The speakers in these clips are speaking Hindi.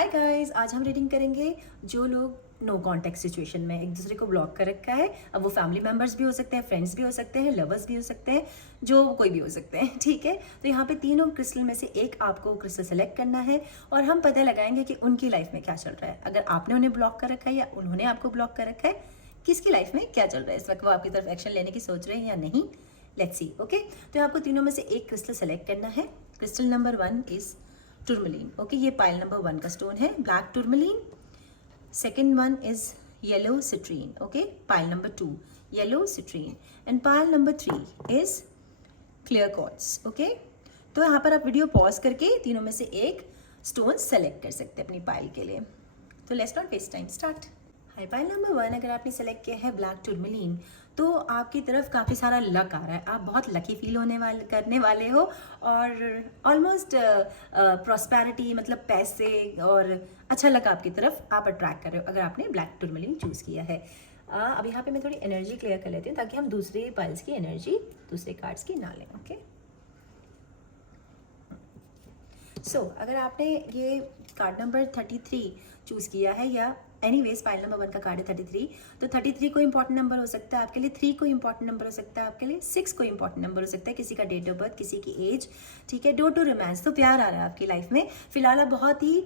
हाय गाइस, आज हम रीडिंग करेंगे जो लोग नो कांटेक्ट सिचुएशन में एक दूसरे को ब्लॉक कर रखा है। अब वो फैमिली मेंबर्स भी हो सकते हैं, फ्रेंड्स भी हो सकते हैं, लवर्स भी हो सकते हैं, जो कोई भी हो सकते हैं। ठीक है, तो यहाँ पे तीनों क्रिस्टल में से एक आपको क्रिस्टल सेलेक्ट करना है और हम पता लगाएंगे कि उनकी लाइफ में क्या चल रहा है। अगर आपने उन्हें ब्लॉक कर रखा है या उन्होंने आपको ब्लॉक कर रखा है, किसकी लाइफ में क्या चल रहा है इस वक्त, वो आपकी तरफ एक्शन लेने की सोच रहे हैं या नहीं। Let's see. ओके, तो आपको तीनों में से एक क्रिस्टल सेलेक्ट करना है। Crystal number 1 is tourmaline. Okay, ये पाइल नंबर 1 का स्टोन है, black tourmaline. Second one is yellow citrine. Okay, pile number 2 yellow citrine and pile number 3 is clear quartz. Okay, तो यहाँ पर आप वीडियो पॉज करके तीनों में से एक स्टोन सेलेक्ट कर सकते हैं अपनी पाइल के लिए। तो let's not waste time, start. Hi, pile number 1 अगर आपने सेलेक्ट किया है ब्लैक टूरमलीन, तो आपकी तरफ काफ़ी सारा लक आ रहा है। आप बहुत लकी फील करने वाले हो और ऑलमोस्ट प्रॉस्पेरिटी मतलब पैसे और अच्छा लक आपकी तरफ आप अट्रैक्ट कर रहे हो अगर आपने ब्लैक टूरमलीन चूज़ किया है। अब यहाँ पे मैं थोड़ी एनर्जी क्लियर कर लेती हूँ ताकि हम दूसरे पाइल्स की एनर्जी दूसरे कार्ड्स की ना लें। ओके, अगर आपने ये कार्ड नंबर 33 चूज़ किया है या एनीवेज पाइल नंबर 1 का कार्ड है 33, तो 33 कोई इंपॉर्टेंट नंबर हो सकता है आपके लिए, 3 कोई इंपॉर्टेंट नंबर हो सकता है आपके लिए, 6 कोई इंपॉर्टेंट नंबर हो सकता है, किसी का डेट ऑफ बर्थ, किसी की एज। ठीक है, डो टू रोमांस, तो प्यार आ रहा है आपकी लाइफ में। फिलहाल आप बहुत ही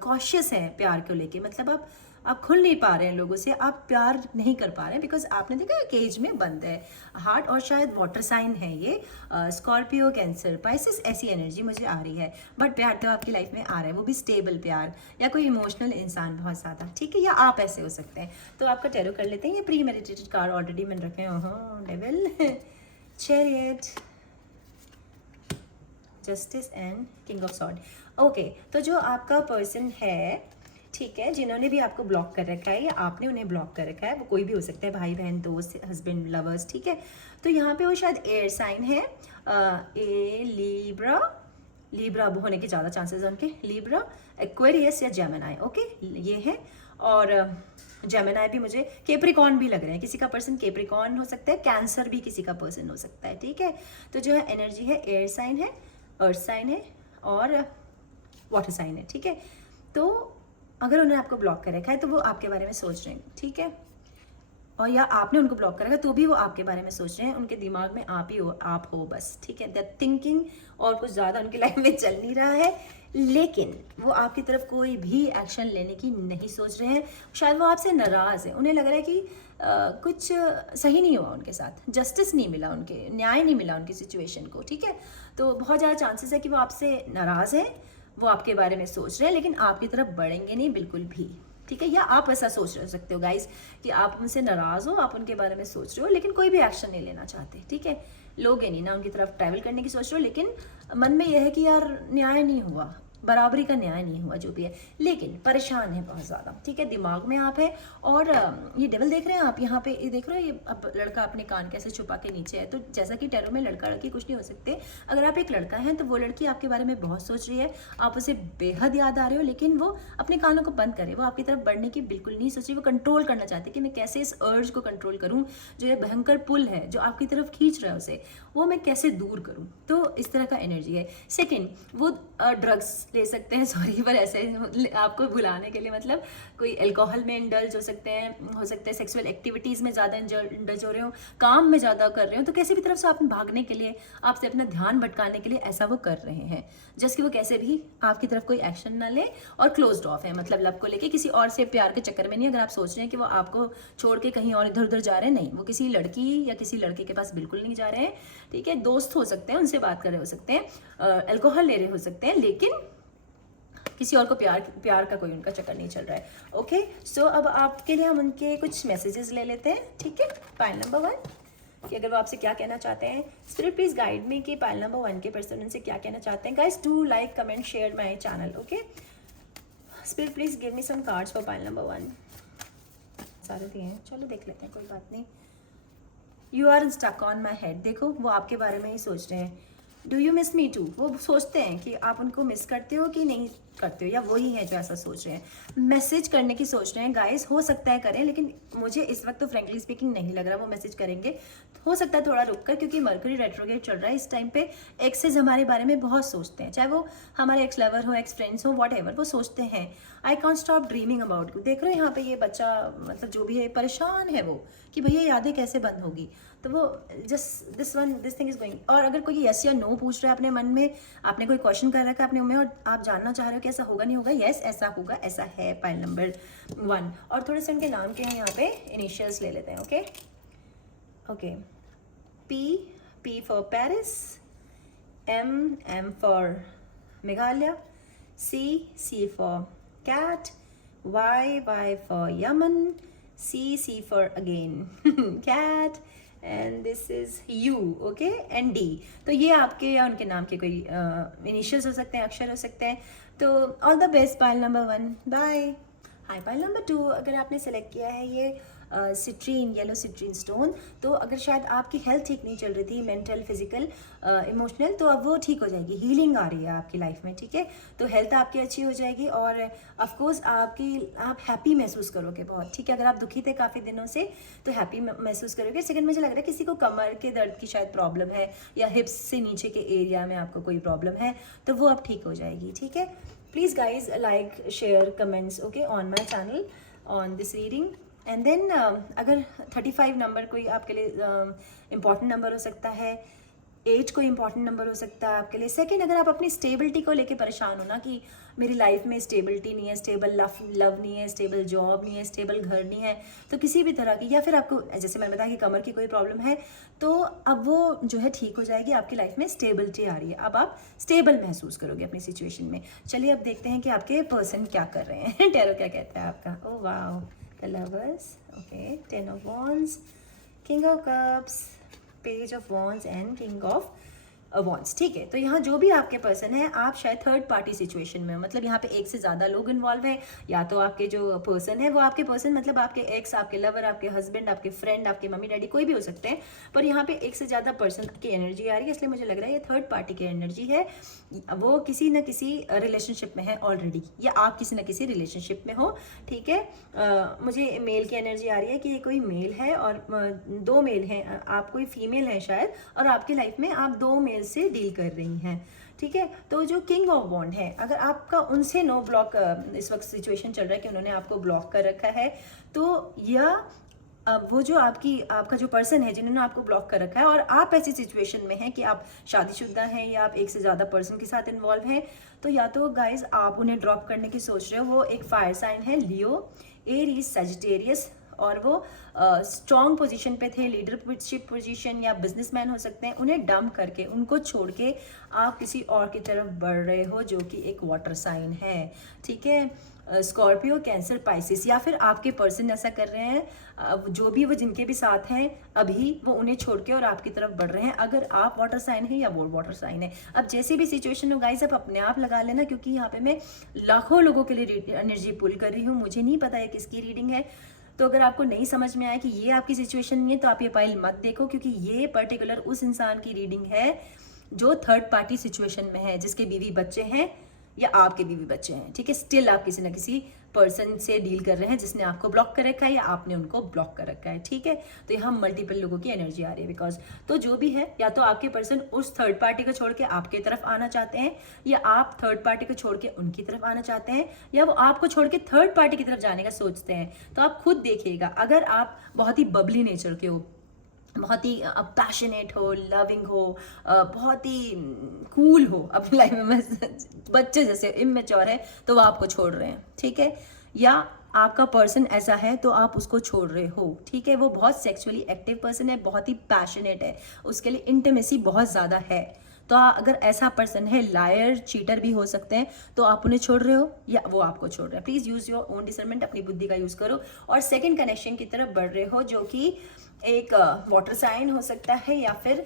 कॉशियस हैं प्यार को लेके, मतलब आप खुल नहीं पा रहे हैं लोगों से, आप प्यार नहीं कर पा रहे हैं बिकॉज आपने देखा केज में बंद है हार्ट, और शायद वाटर साइन है ये, स्कॉर्पियो, कैंसर, पाइसेस, ऐसी एनर्जी मुझे आ रही है। बट प्यार तो आपकी लाइफ में आ रहा है, वो भी स्टेबल प्यार या कोई इमोशनल इंसान बहुत ज़्यादा। ठीक है, या आप ऐसे हो सकते हैं। तो आपका टैरो कर लेते हैं। ये प्री मेडिटेटेड कार्ड ऑलरेडी मैंने रखे हैं, devil, chariot, justice and king of sword. Okay, तो जो आपका पर्सन है, ठीक है, जिन्होंने भी आपको ब्लॉक कर रखा है या आपने उन्हें ब्लॉक कर रखा है, वो कोई भी हो सकता है, भाई बहन, दोस्त, हस्बैंड, लवर्स। ठीक है, तो यहाँ पे वो शायद एयर साइन है, ए लीब्रा होने के ज़्यादा चांसेस हैं उनके, लीब्रा, एक्वेरियस या जेमिनी। ओके, ये है। और जेमिनी भी मुझे, केप्रिकॉन भी लग रहे हैं, किसी का पर्सन केप्रिकॉन हो सकता है, कैंसर भी किसी का पर्सन हो सकता है। ठीक है, तो जो है एनर्जी है, एयर साइन है, अर्थ साइन है और वाटर साइन है। ठीक है, तो अगर उन्होंने आपको ब्लॉक कर रखा है तो वो आपके बारे में सोच रहे हैं। ठीक है, और या आपने उनको ब्लॉक कर रखा है तो भी वो आपके बारे में सोच रहे हैं, उनके दिमाग में आप ही हो, आप हो बस। ठीक है, दैट थिंकिंग और कुछ ज़्यादा उनकी लाइफ में चल नहीं रहा है, लेकिन वो आपकी तरफ कोई भी एक्शन लेने की नहीं सोच रहे हैं। शायद वो आपसे नाराज़ है, उन्हें लग रहा है कि कुछ सही नहीं हुआ उनके साथ, जस्टिस नहीं मिला, उनके न्याय नहीं मिला उनकी सिचुएशन को। ठीक है, तो बहुत ज़्यादा चांसेस है कि वो आपसे नाराज़ हैं, वो आपके बारे में सोच रहे हैं, लेकिन आपकी तरफ बढ़ेंगे नहीं बिल्कुल भी। ठीक है, या आप ऐसा सोच रह सकते हो गाइस कि आप उनसे नाराज़ हो, आप उनके बारे में सोच रहे हो लेकिन कोई भी एक्शन नहीं लेना चाहते। ठीक है, लोग नहीं ना उनकी तरफ ट्रैवल करने की सोच रहे हो, लेकिन मन में यह है कि यार न्याय नहीं हुआ, बराबरी का न्याय नहीं हुआ, जो भी है, लेकिन परेशान है बहुत ज़्यादा। ठीक है, दिमाग में आप है। और ये डेविल देख रहे हैं आप यहाँ पे, ये देख रहे हो, ये अब लड़का अपने कान कैसे छुपा के नीचे है। तो जैसा कि टैरो में लड़का लड़की कुछ नहीं हो सकते। अगर आप एक लड़का हैं तो वो लड़की आपके बारे में बहुत सोच रही है, आप उसे बेहद याद आ रहे हो, लेकिन वो अपने कानों को बंद करे, वो आपकी तरफ बढ़ने की बिल्कुल नहीं सोच रही। वो कंट्रोल करना चाहती है कि मैं कैसे इस अर्ज को कंट्रोल करूँ, जो ये भयंकर पुल है जो आपकी तरफ खींच रहा है उसे, वो मैं कैसे दूर करूँ। तो इस तरह का एनर्जी है। सेकेंड, वो ड्रग्स ले सकते हैं, सॉरी पर ऐसे आपको भुलाने के लिए, मतलब कोई अल्कोहल में इंडल्ज हो सकते हैं, हो सकता है सेक्सुअल एक्टिविटीज़ में ज़्यादा इंडल्ज हो रहे हो, काम में ज़्यादा कर रहे हो, तो कैसे भी तरफ से आप भागने के लिए, आपसे अपना ध्यान भटकाने के लिए ऐसा वो कर रहे हैं, जस्ट कि वो कैसे भी आपकी तरफ कोई एक्शन ना ले। और क्लोज्ड ऑफ है, मतलब लव को लेके किसी और से प्यार के चक्कर में नहीं। अगर आप सोच रहे हैं कि वो आपको छोड़ के कहीं और इधर उधर जा रहे हैं, नहीं, वो किसी लड़की या किसी लड़के के पास बिल्कुल नहीं जा रहे हैं। ठीक है, दोस्त हो सकते हैं, उनसे बात कर रहे हो सकते हैं, अल्कोहल ले रहे हो सकते हैं, लेकिन किसी और को प्यार का कोई उनका चक्कर नहीं चल रहा है। ओके, सो अब आपके लिए हम उनके कुछ मैसेजेस ले लेते हैं। ठीक है, पाइल नंबर 1 कि अगर वो आपसे क्या कहना चाहते हैं। स्पिरिट प्लीज गाइड मी कि पाइल नंबर 1 के पर्सन उनसे क्या कहना चाहते हैं। Guys do like, comment, share my channel. Okay, spirit please give me some cards for pile number 1। सारे दिए हैं, चलो देख लेते हैं, कोई बात नहीं। You are stuck on my head, देखो वो आपके बारे में ही सोच रहे हैं। Do you miss me too, वो सोचते हैं कि आप उनको मिस करते हो कि नहीं, करते हो, या वही है जो ऐसा सोच रहे हैं, मैसेज करने की सोच रहे हैं गाइस। हो सकता है करें, लेकिन मुझे इस वक्त तो फ्रेंकली स्पीकिंग नहीं लग रहा वो मैसेज करेंगे। हो सकता है थोड़ा रुक कर, क्योंकि मरकरी रेट्रोग्रेड चल रहा है इस टाइम पे। एक्सेस हमारे बारे में बहुत सोचते हैं, चाहे वो हमारे एक्स लवर हो, एक्स फ्रेंड्स हो, वॉट एवर, वो सोचते हैं I can't stop dreaming about you. देख रहे हो यहाँ पे ये बच्चा, मतलब जो भी है परेशान है वो, कि भैया यादें कैसे बंद होगी। तो वो just this thing is going. और अगर कोई यस या नो पूछ रहा है अपने मन में, आपने कोई क्वेश्चन कर रखा है अपने मन में और आप जानना चाह रहे हो कि ऐसा होगा नहीं होगा, यस ऐसा होगा, ऐसा है पाइल नंबर 1। और थोड़े से उनके नाम के हैं यहाँ पे, इनिशियल्स ले लेते हैं। Okay okay, P for Paris, M for Meghalaya, C for cat, Y for Yemen, C for again cat, and this is you. Okay, and D। तो ये आपके या उनके नाम के कोई इनिशियल्स हो सकते हैं, अक्षर हो सकते हैं। तो all the best pile number 1, bye. Hi pile number 2, अगर आपने सेलेक्ट किया है ये सिट्रीन, येलो सिट्रीन स्टोन, तो अगर शायद आपकी हेल्थ ठीक नहीं चल रही थी, मेंटल, फिजिकल, इमोशनल, तो अब वो ठीक हो जाएगी। हीलिंग आ रही है आपकी लाइफ में, ठीक है। तो हेल्थ आपकी अच्छी हो जाएगी और ऑफ कोर्स आप हैप्पी महसूस करोगे बहुत, ठीक है। अगर आप दुखी थे काफ़ी दिनों से तो हैप्पी महसूस करोगे। सेकंड, मुझे लग रहा है किसी को कमर के दर्द की शायद प्रॉब्लम है, या हिप्स से नीचे के एरिया में आपको कोई प्रॉब्लम है, तो वो अब ठीक हो जाएगी, ठीक है। Please guys like, share, comments okay on my channel on this reading. And then अगर 35 नंबर कोई आपके लिए इम्पॉर्टेंट नंबर हो सकता है, 8 कोई इंपॉर्टेंट नंबर हो सकता है आपके लिए। सेकंड, अगर आप अपनी स्टेबिलिटी को लेके परेशान हो ना, कि मेरी लाइफ में स्टेबिलिटी नहीं है, स्टेबल लव नहीं है, स्टेबल जॉब नहीं है, स्टेबल घर नहीं है, तो किसी भी तरह की, या फिर आपको जैसे मैंने बताया कि कमर की कोई प्रॉब्लम है, तो अब वो जो है ठीक हो जाएगी। आपकी लाइफ में स्टेबिलिटी आ रही है, अब आप स्टेबल महसूस करोगे अपनी सिचुएशन में। चलिए अब देखते हैं कि आपके पर्सन क्या कर रहे हैं। टैरो क्या कहता है आपका। Oh wow, the lovers, okay, 10 of wands, king of cups, page of wands and king of wands, ठीक है। तो यहाँ जो भी आपके पर्सन है, आप शायद थर्ड पार्टी सिचुएशन में हो, मतलब यहाँ पे एक से ज़्यादा लोग इन्वॉल्व हैं। या तो आपके जो पर्सन है वो आपके पर्सन, मतलब आपके एक्स, आपके लवर, आपके हस्बैंड, आपके फ्रेंड, आपके मम्मी डैडी, कोई भी हो सकते हैं, पर यहाँ पे एक से ज़्यादा पर्सन की एनर्जी आ रही है, इसलिए मुझे लग रहा है ये थर्ड पार्टी की एनर्जी है। वो किसी न किसी रिलेशनशिप में है ऑलरेडी, या आप किसी न किसी रिलेशनशिप में हो, ठीक है। मुझे मेल की एनर्जी आ रही है कि ये कोई मेल है और 2 मेल हैं, आप कोई फीमेल हैं शायद, और आपकी लाइफ में आप 2 मेल से डील कर रही हैं, ठीक है। तो जो किंग ऑफ वॉन्ड है, अगर आपका उनसे नो ब्लॉक इस वक्त सिचुएशन चल रहा है कि उन्होंने आपको ब्लॉक कर रखा है, तो या वो जो आपका जो पर्सन है जिन्होंने आपको ब्लॉक कर रखा है, और आप ऐसी सिचुएशन में हैं कि आप शादीशुदा हैं या आप एक से ज़्यादा पर्सन के साथ इन्वॉल्व हैं, तो या तो गाइज आप उन्हें ड्रॉप करने की सोच रहे हो। वो एक फायर साइन है, लियो, एरीज, सजिटेरियस, और वो स्ट्रॉन्ग पोजीशन पे थे, लीडरशिप पोजीशन या बिजनेसमैन हो सकते हैं। उन्हें डंप करके, उनको छोड़ के आप किसी और की तरफ बढ़ रहे हो, जो कि एक वाटर साइन है, ठीक है। स्कॉर्पियो, कैंसर, पाइसिस, या फिर आपके पर्सन ऐसा कर रहे हैं, जो भी वो जिनके भी साथ हैं अभी, वो उन्हें छोड़ के और आपकी तरफ बढ़ रहे हैं। अगर आप वाटर साइन है या वो वाटर साइन है, अब जैसे भी सिचुएशन हो गाइस, आप अपने आप लगा लेना, क्योंकि यहाँ पे मैं लाखों लोगों के लिए एनर्जी पुल कर रही हूँ, मुझे नहीं पता है किसकी रीडिंग है। तो अगर आपको नहीं समझ में आया कि ये आपकी सिचुएशन नहीं है, तो आप ये पाइल मत देखो, क्योंकि ये पर्टिकुलर उस इंसान की रीडिंग है जो थर्ड पार्टी सिचुएशन में है, जिसके बीवी बच्चे हैं या आपके बीवी बच्चे हैं, ठीक है। स्टिल आप किसी ना किसी पर्सन से डील कर रहे हैं जिसने आपको ब्लॉक कर रखा है या आपने उनको ब्लॉक कर रखा है, ठीक है। तो यहाँ मल्टीपल लोगों की एनर्जी आ रही है बिकॉज, तो जो भी है, या तो आपके पर्सन उस थर्ड पार्टी को छोड़ के आपके तरफ आना चाहते हैं, या आप थर्ड पार्टी को छोड़ के उनकी तरफ आना चाहते हैं, या वो आपको छोड़ के थर्ड पार्टी की तरफ जाने का सोचते हैं। तो आप खुद देखिएगा, अगर आप बहुत ही बबली नेचर के हो, बहुत ही पैशनेट हो, लविंग हो, बहुत ही कूल हो अपनी लाइफ में, बच्चे जैसे इमेच्योर है, तो वो आपको छोड़ रहे हैं, ठीक है। या आपका पर्सन ऐसा है तो आप उसको छोड़ रहे हो, ठीक है। वो बहुत सेक्सुअली एक्टिव पर्सन है, बहुत ही पैशनेट है, उसके लिए इंटीमेसी बहुत ज़्यादा है। तो अगर ऐसा पर्सन है, लायर, चीटर भी हो सकते हैं, तो आप उन्हें छोड़ रहे हो या वो आपको छोड़ रहे हैं। Please use your own discernment, अपनी बुद्धि का यूज़ करो, और सेकंड कनेक्शन की तरफ बढ़ रहे हो, जो कि एक वाटर साइन हो सकता है, या फिर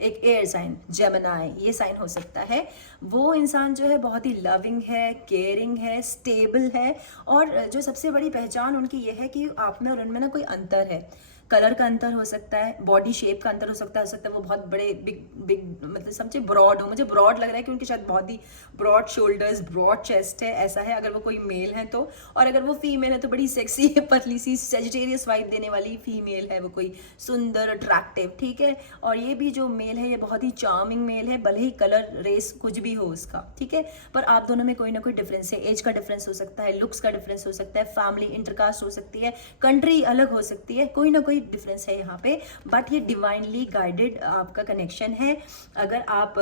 एक एयर साइन, जेमिनी, ये साइन हो सकता है। वो इंसान जो है बहुत ही लविंग है, केयरिंग है, स्टेबल है, और जो सबसे बड़ी पहचान उनकी ये है कि आप में और उनमें ना कोई अंतर है। कलर का अंतर हो सकता है, बॉडी शेप का अंतर हो सकता है वो बहुत बड़े बिग बिग मतलब समझे ब्रॉड हो, मुझे ब्रॉड लग रहा है कि उनके शायद बहुत ही ब्रॉड शोल्डर्स, ब्रॉड चेस्ट है, ऐसा है अगर वो कोई मेल है तो। और अगर वो फीमेल है तो बड़ी सेक्सी पतली सी सेजिटेरियस वाइब देने वाली फीमेल है, वो कोई सुंदर अट्रैक्टिव, ठीक है। और ये भी जो मेल है ये बहुत ही चार्मिंग मेल है, भले ही कलर रेस कुछ भी हो उसका, ठीक है, पर आप दोनों में कोई ना कोई डिफरेंस है। एज का डिफरेंस हो सकता है, लुक्स का डिफरेंस हो सकता है, फैमिली इंटरकास्ट हो सकती है, कंट्री अलग हो सकती है, कोई ना कोई डिफरेंस है यहाँ पे, बट ये डिवाइनली गाइडेड आपका कनेक्शन है। अगर आप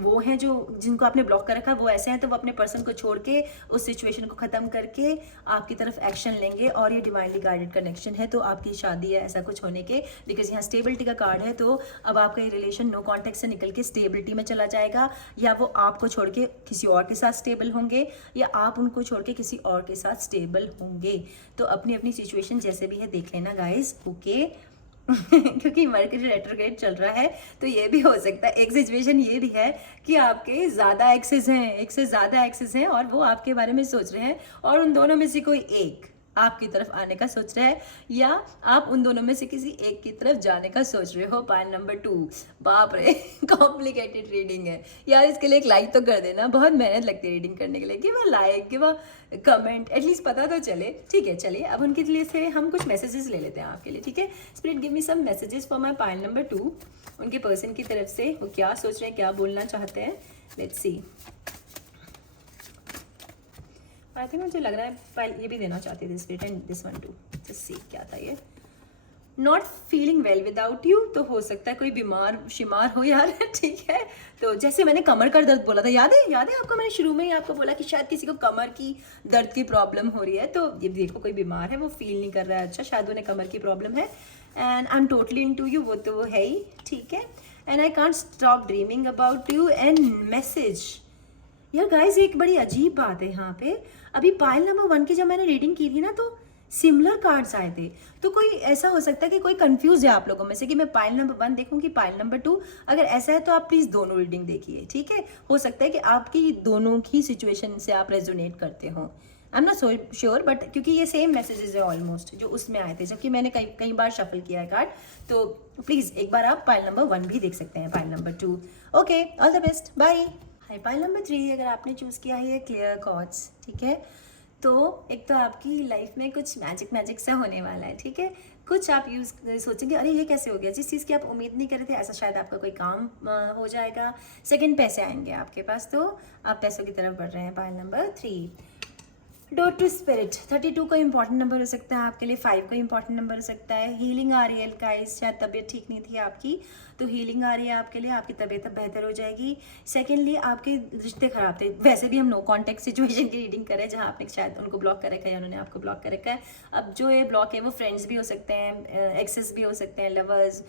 वो हैं जो जिनको आपने ब्लॉक कर रखा है वो ऐसे हैं तो वो अपने पर्सन को छोड़ के उस सिचुएशन को खत्म करके आपकी तरफ एक्शन लेंगे, और ये डिवाइनली गाइडेड कनेक्शन है तो आपकी शादी है ऐसा कुछ होने के, बिकॉज यहाँ स्टेबिलिटी का कार्ड है। तो अब आपका ये रिलेशन नो कॉन्टेक्ट से निकल के स्टेबिलिटी में चला जाएगा, या वो आपको छोड़ के किसी और के साथ स्टेबल होंगे, या आप उनको छोड़ के किसी और के साथ स्टेबल होंगे। तो अपनी अपनी सिचुएशन जैसे भी है देख लेना गाइज, ओके। क्योंकि मर्करी रेट्रोग्रेड चल रहा है तो ये भी हो सकता है। एक सिचुएशन ये भी है कि आपके ज़्यादा एक्सेस हैं, एक से ज़्यादा एक्सेस हैं और वो आपके बारे में सोच रहे हैं, और उन दोनों में से कोई एक आपकी तरफ आने का सोच रहा है, या आप उन दोनों में से किसी एक की तरफ जाने का सोच रहे हो। पाइल नंबर 2, बाप रे कॉम्प्लिकेटेड रीडिंग है यार, इसके लिए एक लाइक तो कर देना, बहुत मेहनत लगती है रीडिंग करने के लिए। Give a like, give a comment, at least पता तो चले, ठीक है। चलिए अब उनके लिए से हम कुछ मैसेजेस ले लेते हैं आपके लिए, ठीक है। Spirit give me some messages for my pile number 2, उनके पर्सन की तरफ से वो क्या सोच रहे हैं, क्या बोलना चाहते हैं, लेट्स सी। आई थिंक मुझे लग रहा है पहले ये भी देना चाहती थी spirit, and this one two, just see क्या था ये। Not feeling well without you, तो हो सकता है कोई बीमार शिमार हो यार, ठीक है। तो जैसे मैंने कमर का दर्द बोला था, याद है आपको, मैंने शुरू में ही आपको बोला कि शायद किसी को कमर की दर्द की प्रॉब्लम हो रही है, तो ये देखो कोई बीमार है, वो फील नहीं कर रहा है, अच्छा शायद उन्हें कमर की प्रॉब्लम है। And I am totally into you, वो तो वो है ही, ठीक है। And I can't stop dreaming about you, and message यार गाइज एक बड़ी अजीब बात है यहाँ पे। अभी पाइल नंबर 1 की जब मैंने रीडिंग की थी ना तो सिमिलर कार्ड्स आए थे, तो कोई ऐसा हो सकता है कि कोई कंफ्यूज है आप लोगों में से कि मैं पाइल नंबर 1 देखूं कि पाइल नंबर 2। अगर ऐसा है तो आप प्लीज दोनों रीडिंग देखिए, ठीक है। हो सकता है कि आपकी दोनों की सिचुएशन से आप रेजोनेट करते हो, I am not so sure, but क्योंकि ये सेम मैसेजेस है ऑलमोस्ट जो उसमें आए थे, जबकि मैंने कई बार शफल किया है कार्ड, तो प्लीज एक बार आप पाइल नंबर 1 भी देख सकते हैं, pile number 2। Okay, all the best, bye. Pile number 3 अगर आपने चूज़ किया है ये क्लियर कॉर्ड्स, ठीक है। तो एक तो आपकी लाइफ में कुछ मैजिक सा होने वाला है, ठीक है। कुछ आप यूज़ सोचेंगे अरे ये कैसे हो गया, जिस चीज़ की आप उम्मीद नहीं कर रहे थे ऐसा शायद आपका कोई काम हो जाएगा। सेकंड, पैसे आएंगे आपके पास, तो आप पैसों की तरफ बढ़ रहे हैं। Pile number 3, door to spirit, 32 का इंपॉर्टेंट नंबर हो सकता है आपके लिए, 5 का इंपॉर्टेंट नंबर हो सकता है। हीलिंग आ रही है गाइस, शायद तबीयत ठीक नहीं थी आपकी, तो हीलिंग आ रही है आपके लिए, आपकी तबीयत अब बेहतर हो जाएगी। सेकेंडली, आपके रिश्ते खराब थे, वैसे भी हम नो कॉन्टेक्ट सिचुएशन की रीडिंग करें जहाँ आपने शायद उनको ब्लॉक कर रखा है या उन्होंने आपको ब्लॉक कर रखा है। अब जो ये ब्लॉक है वो फ्रेंड्स भी हो सकते हैं, एक्सेस भी हो सकते हैं, लवर्स,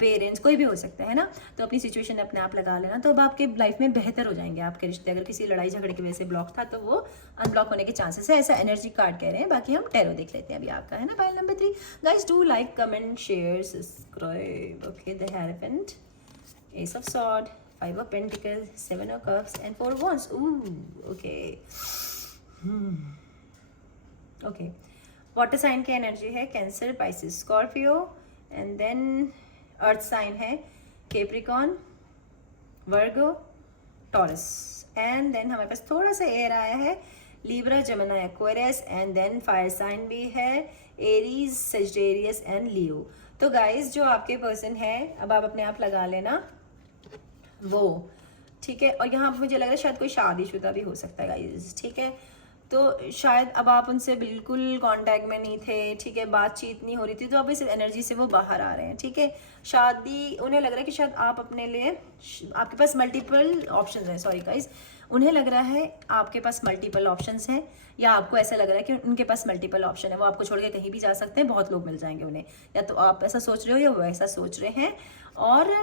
पेरेंट्स, कोई भी हो सकता है ना। तो अपनी सिचुएशन अपने आप लगा लेना, तो अब आपके लाइफ में बेहतर हो जाएंगे आपके रिश्ते। अगर किसी लड़ाई झगड़े की वजह से ब्लॉक था तो वो अनब्लॉक होने के चांसेस है, ऐसा एनर्जी कार्ड कह रहे हैं। बाकी हम टैरो देख लेते हैं अभी आपका, है ना। Pile number 3 guys, do like, comment, share, subscribe. Okay, the Hierophant, ace of sword, 5 of pentacles, 7 of cups and 4 wands. Okay okay, water sign की एनर्जी है Cancer, Pisces, Scorpio, and then earth sign है Capricorn, Virgo, Taurus, and then हमारे पास थोड़ा सा एयर आया है, Libra, Gemini, Aquarius, and then fire sign भी है, एरीज, सेजिटेरियस एंड लियो। तो गाइस जो आपके पर्सन है, अब आप अपने आप लगा लेना वो, ठीक है। और यहाँ मुझे लग रहा है शायद कोई शादीशुदा भी हो सकता है गाइस, ठीक है। तो शायद अब आप उनसे बिल्कुल कांटेक्ट में नहीं थे, ठीक है, बातचीत नहीं हो रही थी, तो अब इस एनर्जी से वो बाहर आ रहे हैं, ठीक है। शादी, उन्हें लग रहा है कि शायद आप अपने लिए, आपके पास मल्टीपल ऑप्शंस हैं, सॉरी गाइस, उन्हें लग रहा है आपके पास मल्टीपल ऑप्शंस हैं, या आपको ऐसा लग रहा है कि उनके पास मल्टीपल ऑप्शन है, वो आपको छोड़ के कहीं भी जा सकते हैं, बहुत लोग मिल जाएंगे उन्हें, या तो आप ऐसा सोच रहे हो या वो ऐसा सोच रहे हैं। और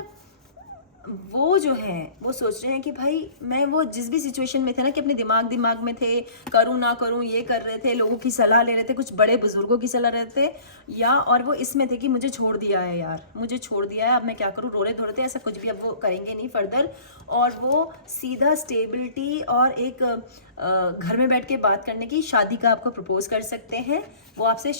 वो जो है वो सोच रहे हैं कि भाई मैं वो जिस भी सिचुएशन में थे ना कि अपने दिमाग में थे, करूँ ना करूँ ये कर रहे थे, लोगों की सलाह ले रहे थे, कुछ बड़े बुजुर्गों की सलाह ले रहे थे, या और वो इसमें थे कि मुझे छोड़ दिया है यार, मुझे छोड़ दिया है, अब मैं क्या करूँ, रो रहे धो रहे थे, ऐसा कुछ भी अब वो करेंगे नहीं फर्दर। और वो सीधा स्टेबिलिटी और एक घर में बैठ के बात करने की, शादी का आपको प्रपोज कर सकते हैं। वो आपसे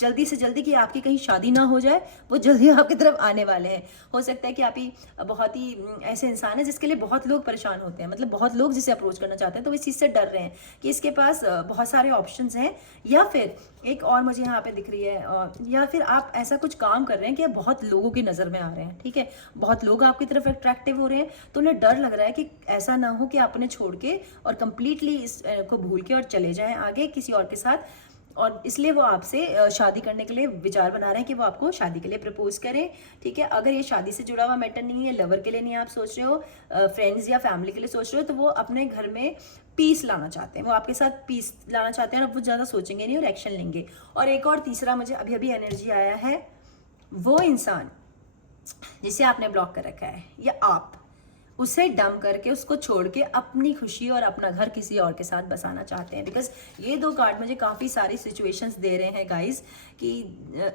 जल्दी से जल्दी कि आपकी कहीं शादी ना हो जाए, वो जल्दी आपकी तरफ आने वाले हैं। हो सकता है कि आप ही बहुत ही ऐसे इंसान है जिसके लिए बहुत लोग परेशान होते हैं, मतलब बहुत लोग जिसे अप्रोच करना चाहते हैं, तो वो इस चीज़ से डर रहे हैं कि इसके पास बहुत सारे ऑप्शंस हैं। या फिर एक और मुझे यहाँ पे दिख रही है, या फिर आप ऐसा कुछ काम कर रहे हैं कि आप बहुत लोगों की नज़र में आ रहे हैं, ठीक है, बहुत लोग आपकी तरफ अट्रैक्टिव हो रहे हैं, तो उन्हें डर लग रहा है कि ऐसा ना हो कि आप उन्हें छोड़ के और कंप्लीटली इस को भूल के और चले जाएं आगे किसी और के साथ। और इसलिए वो आपसे शादी करने के लिए विचार बना रहे हैं कि वो आपको शादी के लिए प्रपोज करें, ठीक है। अगर ये शादी से जुड़ा हुआ मैटर नहीं है, लवर के लिए नहीं आप सोच रहे हो, फ्रेंड्स या फैमिली के लिए सोच रहे हो, तो वो अपने घर में पीस लाना चाहते हैं, वो आपके साथ पीस लाना चाहते हैं और वो ज़्यादा सोचेंगे नहीं और एक्शन लेंगे। और एक और तीसरा मुझे अभी अभी एनर्जी आया है, वो इंसान जिसे आपने ब्लॉक कर रखा है या आप उसे डम करके उसको छोड़ के अपनी खुशी और अपना घर किसी और के साथ बसाना चाहते हैं। बिकॉज ये दो कार्ड मुझे काफ़ी सारी सिचुएशंस दे रहे हैं गाइस कि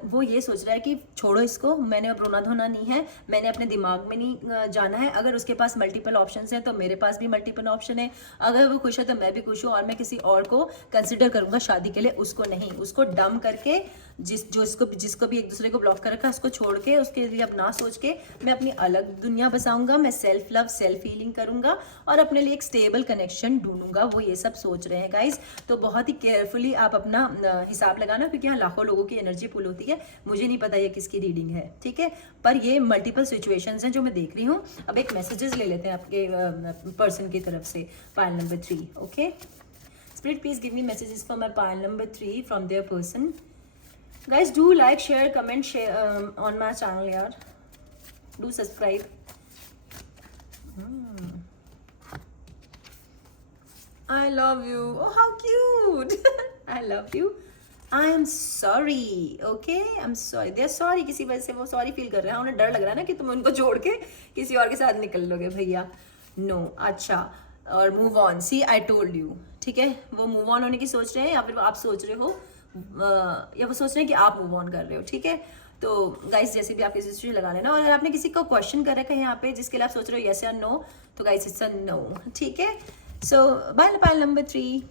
वो ये सोच रहा है कि छोड़ो इसको, मैंने अब रोना धोना नहीं है, मैंने अपने दिमाग में नहीं जाना है। अगर उसके पास मल्टीपल ऑप्शंस हैं तो मेरे पास भी मल्टीपल ऑप्शन है। अगर वो खुश है तो मैं भी खुश हूँ और मैं किसी और को कंसिडर करूँगा शादी के लिए, उसको नहीं। उसको डम करके जिसको भी एक दूसरे को ब्लॉक कर रखा है उसको छोड़ के, उसके लिए अब ना सोच के मैं अपनी अलग दुनिया बसाऊंगा, मैं सेल्फ लव सेल्फ हीलिंग करूंगा और अपने लिए एक स्टेबल कनेक्शन ढूंढूंगा। वो ये सब सोच रहे हैं गाइस। तो बहुत ही केयरफुली आप अपना हिसाब लगाना, क्योंकि यहाँ लाखों लोगों की एनर्जी पुल होती है। मुझे नहीं पता ये किसकी रीडिंग है, ठीक है, पर ये मल्टीपल सिचुएशंस हैं जो मैं देख रही हूँ। अब एक मैसेजेस ले लेते हैं आपके पर्सन की तरफ से। Pile number 3, okay spirit please give me messages for my pile number 3 from their person. Guys, do like, share, comment, share on my channel, yaar. Do subscribe. I love you. Oh, how cute. I love you. I am sorry. Okay, I'm sorry. They're sorry. किसी वजह से वो sorry feel कर रहे हैं। उन्हें डर लग रहा है ना कि तुम उनको छोड़ के किसी और के साथ निकल लोगे भैया। No, अच्छा। और move on. See, I told you. ठीक है, वो move on होने की सोच रहे हैं या फिर आप सोच रहे हो या वो सोच रहे हैं कि आप मूव ऑन कर रहे हो, ठीक है। तो गाइस जैसे भी आपकी सिचुएशन लगा लेना। और अगर आपने किसी को क्वेश्चन कर रखा है यहाँ पे जिसके लिए आप सोच रहे हो यस या नो, तो गाइस इट्स अ नो, ठीक है। सो पाइल नंबर 3।